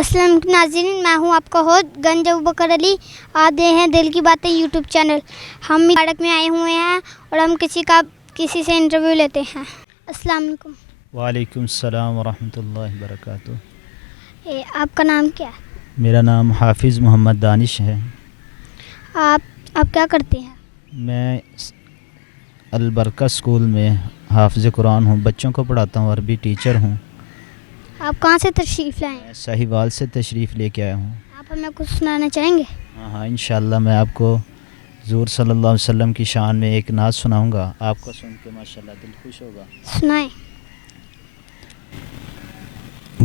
السلام علیکم ناظرین، میں ہوں آپ کا ہوسٹ گنج ابوبکر علی۔ آپ دیکھ رہے ہیں دل کی باتیں یوٹیوب چینل۔ ہم سڑک میں آئے ہوئے ہیں اور ہم کسی سے انٹرویو لیتے ہیں۔ السلام علیکم۔ وعلیکم السلام ورحمۃ اللہ وبرکاتہ۔ آپ کا نام کیا ہے؟ میرا نام حافظ محمد دانش ہے۔ آپ کیا کرتے ہیں؟ میں البرکہ اسکول میں حافظ قرآن ہوں، بچوں کو پڑھاتا ہوں، عربی ٹیچر ہوں۔ آپ کہاں سے تشریف لائے ہیں؟ میں ساہیوال سے تشریف لے کے آیا ہوں۔ آپ ہمیں کچھ سنانا چاہیں گے؟ ہاں انشاءاللہ میں آپ کو حضور صلی اللہ علیہ وسلم کی شان میں ایک نعت سناؤں گا، آپ کو سن کے ماشاءاللہ دل خوش ہوگا۔ سنائیں۔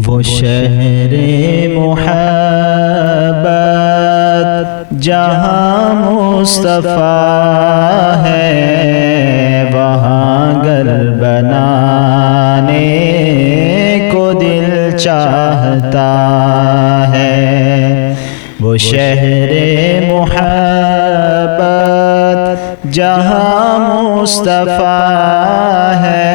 وہ شہر محبت جہاں مصطفیٰ ہے، وہاں گھر بنانے کو دل چاہتا ہے۔ وہ شہر محبت جہاں مصطفیٰ ہے،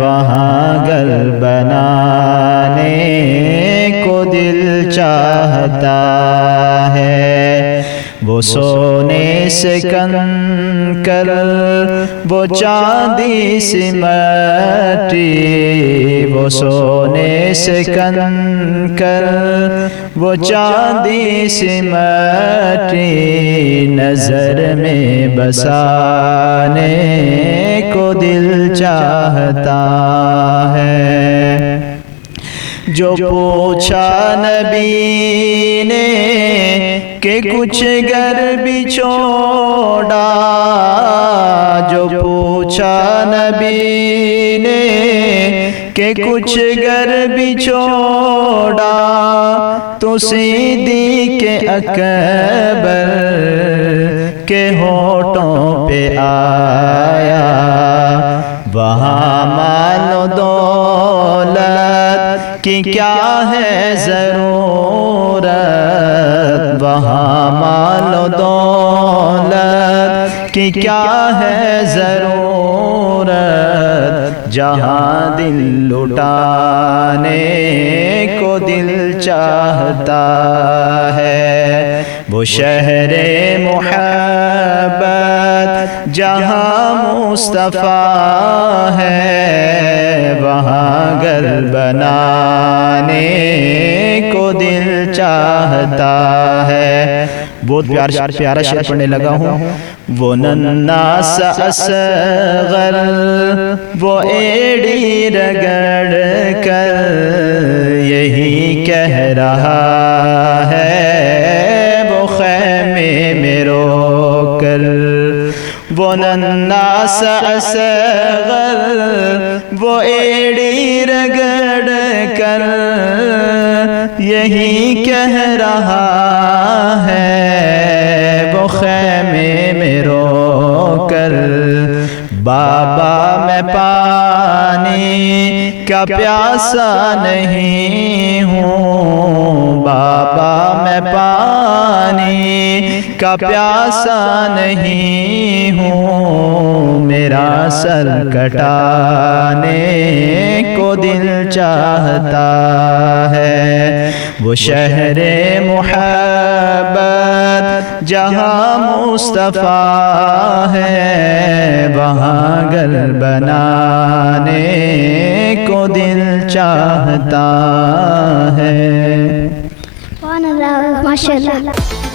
وہاں گھر بنانے کو دل چاہتا ہے۔ وہ سونے سے کنکر، وہ چاندی سے مٹی، وہ سونے سے کنکر، وہ چاندی سے مٹی، نظر میں بسانے کو دل چاہتا ہے۔ جو پوچھا نبی نے کہ کچھ گر بھی چھوڑا، جو پوچھا نبی نے کہ کچھ گر بھی چھوڑا، تو صدیق اکبر کے ہونٹوں پہ آیا، وہاں مال و دولت کی کیا ہے ضرورت، وہاں مال و دولت کی کیا ہے ضرورت، جہاں دل لٹانے کو دل چاہتا ہے۔ وہ شہر محبت جہاں مصطفیٰ ہے، وہاں گھر بنانے کو دل چاہتا ہے۔ بہت پیارا شعر پڑھنے لگا ہوں۔ وہ ننھا سا اصغر، وہ ایڑی رگڑ کر یہی کہہ رہا ہے، وہ خیمے میں رو کر۔ وہ ننھا سا اصغر، وہ ایڑی رگڑ کر یہی کہہ رہا ہے، وہ خیمے میں رو کر۔ بابا میں پانی کا پیاسا نہیں ہوں، بابا میں پانی کا پیاسا نہیں ہوں، میرا سر کٹانے کو دل چاہتا ہے۔ وہ شہر محبت جہاں مصطفیٰ ہے، وہاں گھر بنانے کو دل چاہتا ہے۔ ماشاء اللہ۔